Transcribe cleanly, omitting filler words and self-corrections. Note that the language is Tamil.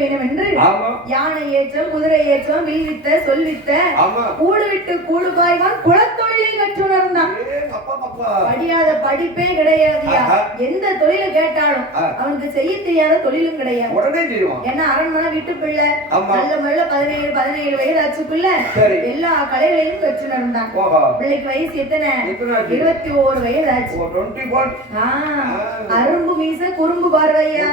வேண்டும் என்று யானை ஏற்றம், குதிரை ஏற்றம், வில்வித்த, சொல்வித்த, கூடு விட்டு கூடு பாய்வான் குலத்தொழிலை கற்றுணர்ந்தான். படியாத படிப்பே கிடையாதுயா. எந்த தொழிலை கேட்டாலும் அவனுக்கு செய்ய தெரியாத தொழிலும் கிடையாது. ஏன்னா அரண்மனை வீட்டு பிள்ளை, நல்ல முறையில 17 வயது ஆச்சு பிள்ளை, எல்லா கலைகளையும் கற்றுணர்ந்தான். பிள்ளைக்கு வயசு எத்தனை? 21 வயது ஆச்சு. அரும்பு மீச குறும்பு பார்வையா.